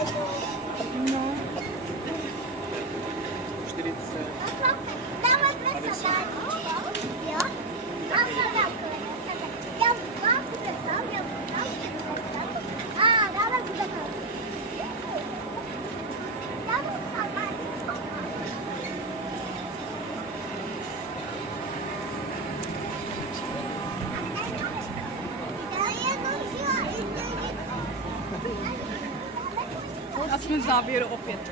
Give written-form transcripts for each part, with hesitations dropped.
No. 40. Dáme 200 jo? A co dám? Já mám 200, já mám 200. A dáme 200. Dáme salát. A jsme v závěru opět.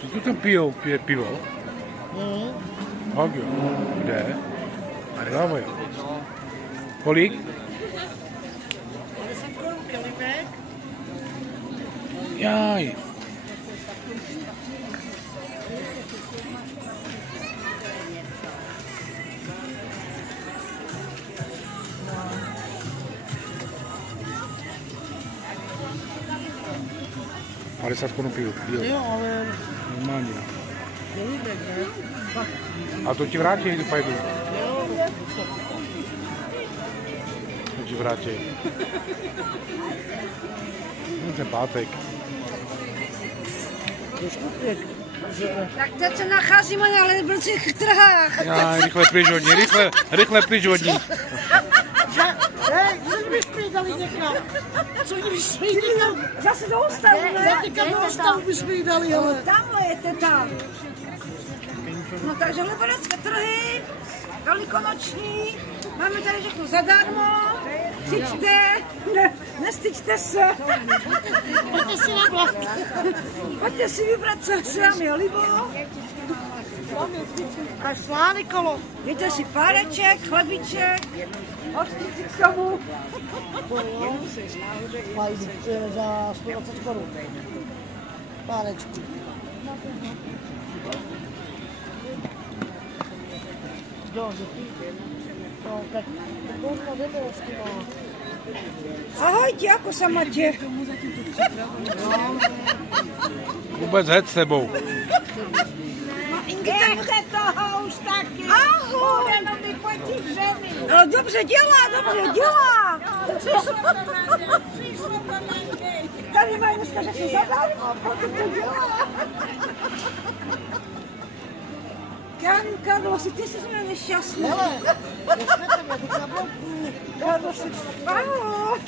Co tu tam pijou? Pije pivo? Tak jo. Kde? Dávaj. Kolik? 50 korun kelímek. Jaj. pivo. Jo, ale Normálně. kelímek, ne? A to ti vrátí, když pojdu. Jo. To ti vrátí. Ten pátek. Trošku pěk. Tak teď se nacházíme na Lidbrcích trhách. Já, rychle pryč od ní, rychle pryč od ní. Hej, co bychom jí dali někam? Co bychom jí někam? Zase do ústavu, ne? Někam do ústavu bychom jí dali, ale. Tamhle je teta. No takže Liberecké trhy, velikonoční, máme tady všechno zadarmo, styčte, nestyčte se. Pojďte si nabrat. Pojďte si vybrat, co se vám je libo. A slány kolo. Dejte si páreček, chlebíček, hořčici k tomu. Mají za 120 korun. Párečku. Jo, no, tak koukno Deberovský má. Ahojte, ako sa máte? Vůbec hned s tebou. Nechte toho už taky. Ahoj. Jenom mi potí ženy. No dobře dělá, dobře dělá. Tady mají dneska všechny zadarmo, potom to dělá. Karlo, ty jsi mě nešťastný. Hele, nechcete mě, teď na bloku. Karlo, ahoj.